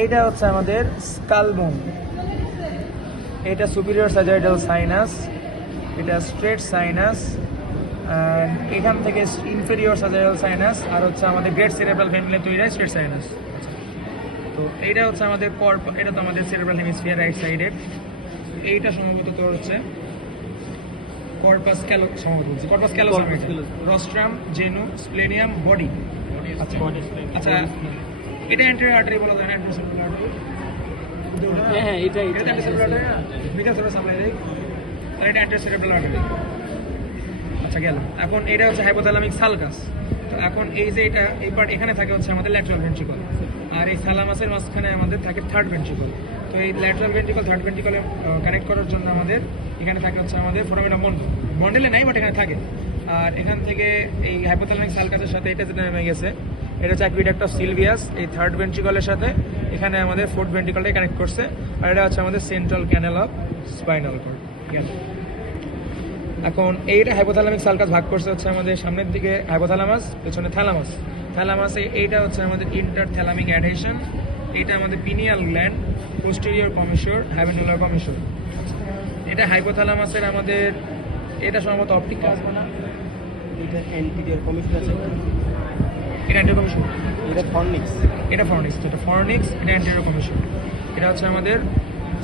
এইটা হচ্ছে আমাদের স্কালবোন, এটা সুপিরিয়র স্যাজাইটাল সাইনাস, এটা স্ট্রেট সাইনাস, এখান থেকে ইনফেরিয়র স্যাজাইটাল সাইনাস, আর হচ্ছে আমাদের গ্রেট সেরেব্রাল ফ্যামিলি তৈরি হয় স্ট্রেট সাইনাস। তো এইটা হচ্ছে আমাদের এটা তো আমাদের সেরেব্রাল হেমিস্ফিয়ার রাইট সাইডের। এইটা সম্ভবত তোর হচ্ছে কর্পাস ক্যালো, সম্ভবত বলছি কর্পাস ক্যালোসাম, রস্ট্রাম, জেনু, স্প্লেনিয়াম, বডি। আচ্ছা আচ্ছা, এটা অ্যান্টেরিয়র আর্টারি বলা যায়, অ্যান্টেরোসেপ্টাল আর্টারি। হ্যাঁ, এটা অ্যান্টেরোসেপ্টাল আর্টারি না, মিডিয়াল সাপ্লাই দেয়, এটা অ্যান্টেরোসেপ্টাল আর্টারি। আচ্ছা গেল। এখন এটা হচ্ছে হাইপোথ্যালামিক সালকাস। তো এখন এই যে এটা এই পার্ট এখানে থাকে হচ্ছে আমাদের ল্যাটারাল ভেন্ট্রিকল, আর এই থ্যালামাসের মাঝখানে আমাদের থাকে থার্ড ভেন্ট্রিকল। তো এই ল্যাটারাল ভেন্ট্রিকল থার্ড ভেন্ট্রিকলে কানেক্ট করার জন্য আমাদের এখানে থাকে হচ্ছে আমাদের ফোরামেনা মন্ডল, মন্ডলে নাই বাট এখানে থাকে। আর এখান থেকে এই হাইপোথ্যালামিক সালকাসের সাথে এটা যেটা নেমে গেছে, এটা হচ্ছে অ্যাকুইডাক্ট অফ সিলভিয়াস, এই থার্ড ভেন্ট্রিকলের সাথে এখানে আমাদের ফোর্থ ভেন্ট্রিকলটাই কানেক্ট করছে। আর এটা হচ্ছে আমাদের central canal of spinal cord. গেল। এখন এইটা হাইপোথ্যালামিক সালকাস ভাগ করছে হচ্ছে আমাদের সামনের দিকে হাইপোথ্যালামাস, পেছনে থ্যালামাস। থ্যালামাসে এইটা হচ্ছে আমাদের ইন্টারথ্যালামিক অ্যাডহেশন, এইটা আমাদের পিনিয়াল গ্ল্যান্ড, পোস্টেরিয়র কমিশর, হ্যাভেনুলার কমিশর। এটা হাইপোথ্যালামাসের আমাদের, এটা সম্ভবত অপটিক আসবে না, এটা অ্যান্টিরিয়র কমিশন আছে, এটা অ্যান্টিরিয়র কমিশন, এটা ফর্নিক্স, এটা ফর্নিক্স, এটা ফর্নিক্স, এটা অ্যান্টিরিয়র কমিশন। এটা হচ্ছে আমাদের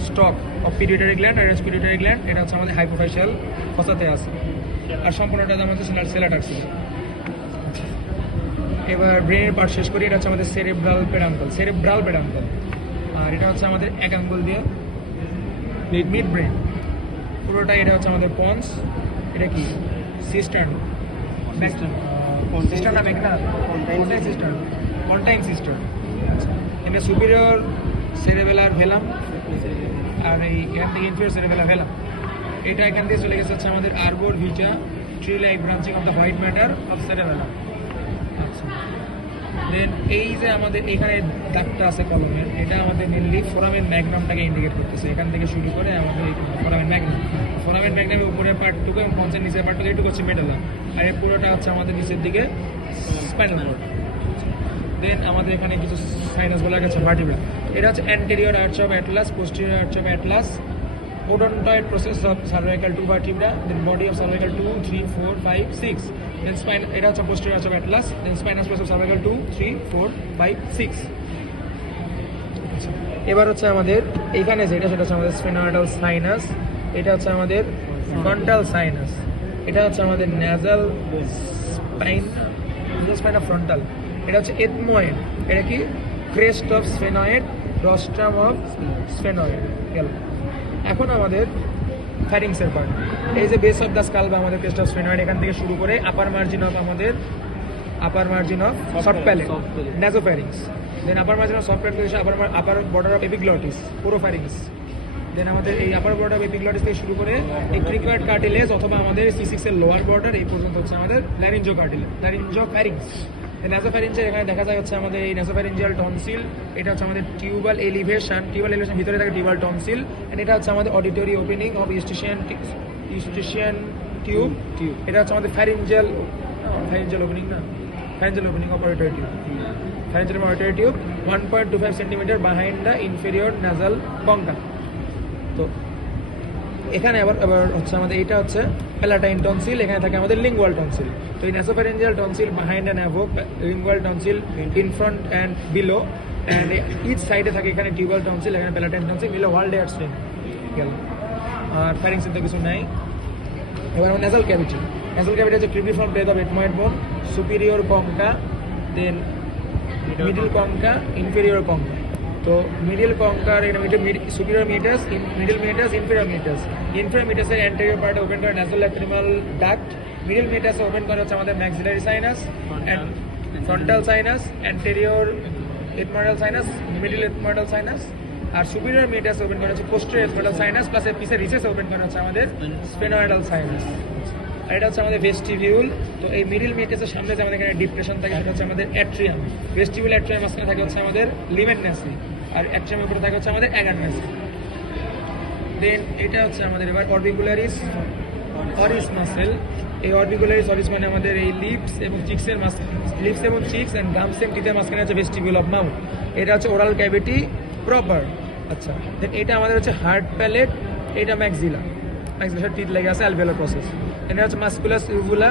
স্টক অফ পিটুইটারি গ্ল্যান্ড আর রেসপিরেটরি গ্ল্যান্ড, এটা হচ্ছে আমাদের হাইপোফাইশিয়াল ফসাতে আছে, আর সম্পূর্ণটা আমাদের সেলাটাক্সিল। এবার ব্রেনের পার্ট শেষ করি, এটা হচ্ছে আমাদের সেরেব্রাল পেডাঙ্কল, আর এটা হচ্ছে আমাদের এক আঙ্গুল দিয়ে মিড ব্রেন পুরোটা। এটা হচ্ছে আমাদের পন্স, এটা কি সিস্টার্ন, কন্টাইন সিস্টার্ন। এটা সুপিরিয়র সেরেবেলার ভেলাম, আর এই এখান থেকে ইনফিরিয়র সেরেবেলার ভেলাম। এটা এখান থেকে চলে গেছে হচ্ছে আমাদের arbor vitae, tree like branching of the white matter of cerebellum. আচ্ছা, দেন এই যে আমাদের এখানে দাগটা আছে কলমের, এটা আমাদের মেনলি ফোরামেন ম্যাগনামটাকে ইন্ডিকেট করতেছে। এখান থেকে শুরু করে আমাদের ফোরামেন ম্যাগনামের উপরের পার্টটুকু এবং পঞ্চের নিচের পার্টটুকু এটুকু হচ্ছে মেডালা, আর এর পুরোটা হচ্ছে আমাদের নিচের দিকে স্পাইনাল কর্ড। দেন আমাদের এখানে কিছু সাইনাস বলা গেছে ভার্টিব্রা। এটা হচ্ছে anterior arch of Atlas, posterior arch of Atlas, odontoid process of cervical 2 vertebra, then body of cervical 2, 3, 4, 5, 6, then spine, এটা হচ্ছে posterior arch of atlas, then spinous process of cervical 2, 3, 4, 5, 6। এবার হচ্ছে আমাদের এইখানে যেটা সেটা হচ্ছে আমাদের sphenoidal sinus, এটা হচ্ছে আমাদের frontal sinus, এটা হচ্ছে আমাদের nasal spine of frontal, এটা হচ্ছে ethmoid, এটা কি crest of sphenoid, rostrum of sphenoid। গেল। এখন আমাদের ফ্যারিংসের পার্ট, এই যে বেস অফ দ্য স্কাল বা আমাদের ক্রেস্ট অফ স্ফেনয়েড, এখান থেকে শুরু করে upper margin of soft palate, nasopharynx, then upper margin of soft palate থেকে upper border of epiglottis, oropharynx, then আমাদের এই আপার বর্ডার অফ এপিগ্লটিস থেকে শুরু করে এই ক্রিকয়েড কার্টিলেজ অথবা আমাদের C6 এর লোয়ার বর্ডার এই পর্যন্ত হচ্ছে আমাদের ল্যারিঞ্জোফ্যারিংস। নাসোফ্যারিঞ্জের এখানে দেখা যায় হচ্ছে আমাদের এই নাসোফ্যারিঞ্জিয়াল টনসিল, এটা হচ্ছে আমাদের টিউবাল এলিভেশন ভিতরে থাকে টিউবাল টনসিল, এন্ড এটা হচ্ছে আমাদের auditory opening of Eustachian tube, এটা হচ্ছে আমাদের pharyngeal opening of auditory tube, pharyngeal auditory tube 1.25 centimetre behind the inferior nasal concha. তো এখানে আবার হচ্ছে আমাদের এইটা হচ্ছে প্যালাটাইন টনসিল, এখানে থাকে আমাদের লিঙ্গুয়াল টনসিল। তো এই nasopharyngeal tonsil behind and above, lingual tonsil in front and below, and each সাইডে থাকে এখানে টিউবাল টনসিল, এখানে প্যালাটাইন টনসিল, মিলো ওয়ার্ল্ড এয়ার স্ট্রিং গেল। আর ফ্যারিংসের তো কিছু নাই। এবার আমার ন্যাসাল ক্যাভিটি হচ্ছে cribriform plate of ethmoid bone, superior concha, then middle concha, inferior concha. তো মিডল কঙ্কার superior meatus, middle meatus, inferior মিটাসের অ্যান্টেরিয়র পার্টে ওপেন করে ন্যাসো ল্যাক্রিমাল ডাক্ট, মিডল মিটাসে ওপেন করা হচ্ছে আমাদের maxillary sinus, frontal sinus, anterior ethmoidal sinus, middle ethmoidal sinus, আর সুপিরিয়র মিটাস ওপেন করা হচ্ছে পোস্টেরিয়র এথময়েডাল সাইনাস, প্লাস এর পিছে রিসেস ওপেন করা হচ্ছে আমাদের স্ফেনয়েডাল সাইনাস। আর এটা হচ্ছে আমাদের ভেস্টিবিউল। তো এই মিডল মিটাসের সামনে যে আমাদের এখানে ডিপ্রেশন থাকে সেটা হচ্ছে আমাদের অ্যাট্রিয়াম, ভেস্টিবিউল অ্যাট্রিয়াম মাঝখানে থাকে হচ্ছে আমাদের লিমেন ন্যাসি, আর অ্যাট্রিয়ামের উপরে থাকে হচ্ছে আমাদের অ্যাগার ন্যাসি। দেন এটা হচ্ছে আমাদের এবার অরবিকুলারিস অরিস মাসেল। এই অরবিকুলারিস অরিস মানে আমাদের এই লিপস এবং চিক্সের মাঝখানে লিপস এবং চিক্স অ্যান্ড গামস এন্ড টিথের মাঝখানে হচ্ছে ভেস্টিবিউল অফ মাউথ। এটা হচ্ছে ওরাল ক্যাভিটি প্রপার। আচ্ছা, দেন এটা আমাদের হচ্ছে হার্ড প্যালেট, এটা ম্যাক্সিলা, ম্যাক্সিলার টিথ লেগে আছে অ্যালভিওলার প্রসেস। এটা হচ্ছে মাস্কুলাস ইউভুলা,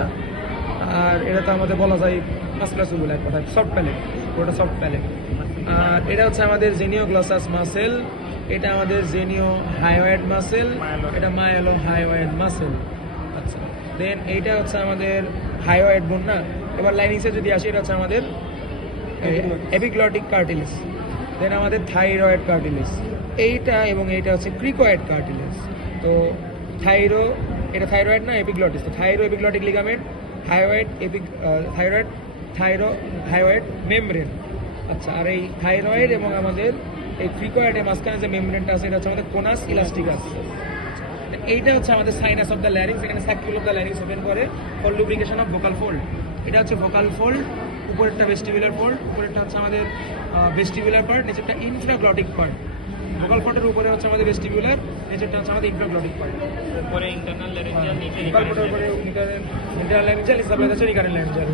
আর এটা তো আমাদের বলা যায় মাস্কুলাস ইউভুলা, এক কথা সফট প্যালেট, ওটা সফট প্যালেট। আর এটা হচ্ছে আমাদের জেনিও গ্লসাস মাসেল, এটা আমাদের জেনিও হাইওয়েড মাসেল, এটা মায়ালো হাইওয়েড মাসেল। আচ্ছা, দেন এইটা হচ্ছে আমাদের হাইওয়েড বোন না। এবার লাইনিংসে যদি আসি, এটা হচ্ছে আমাদের এপিগ্লটিক কার্টিলেজ, দেন আমাদের থাইরয়েড কার্টিলেজ, এইটা এবং এইটা হচ্ছে ক্রিকয়েড কার্টিলেজ। তো এটা থাইরয়েড না এপিগ্লটিস, তো এপিগ্লটিক লিগামেন্ট, হাইওয়েড হাইওয়েড মেমব্রেন। আচ্ছা, আর এই থাইরয়েড এবং আমাদের এই ক্রিকয়েডের মাঝখানে যে মেমব্রেনটা আছে, এটা হচ্ছে আমাদের কোনাস ইলাস্টিকাস। এইটা হচ্ছে আমাদের সাইনাস অফ দ্য ল্যারিংস, এখানে saccule of the larynx open করে for lubrication of vocal fold. এটা হচ্ছে ভোকাল ফোল্ড, উপরেরটা ভেস্টিবুলার ফোল্ড, উপরেরটা হচ্ছে আমাদের ভেস্টিবুলার পার্ট, নিচেরটা ইনফ্রাগ্লটিক পার্ট। ভোকাল ফোল্ডের উপরে হচ্ছে আমাদের ভেস্টিবুলার, নিচেরটা হচ্ছে আমাদের ইনফ্রাগ্লটিক পার্ট। উপরে ইন্টারনাল ল্যারিঞ্জিয়াল, নিচে ভোকাল ফোল্ডের উপরে ইন্টারনাল ল্যারিঞ্জিয়াল, নিচে আপনাদের হচ্ছে রিকারেন্ট ল্যারিঞ্জিয়াল।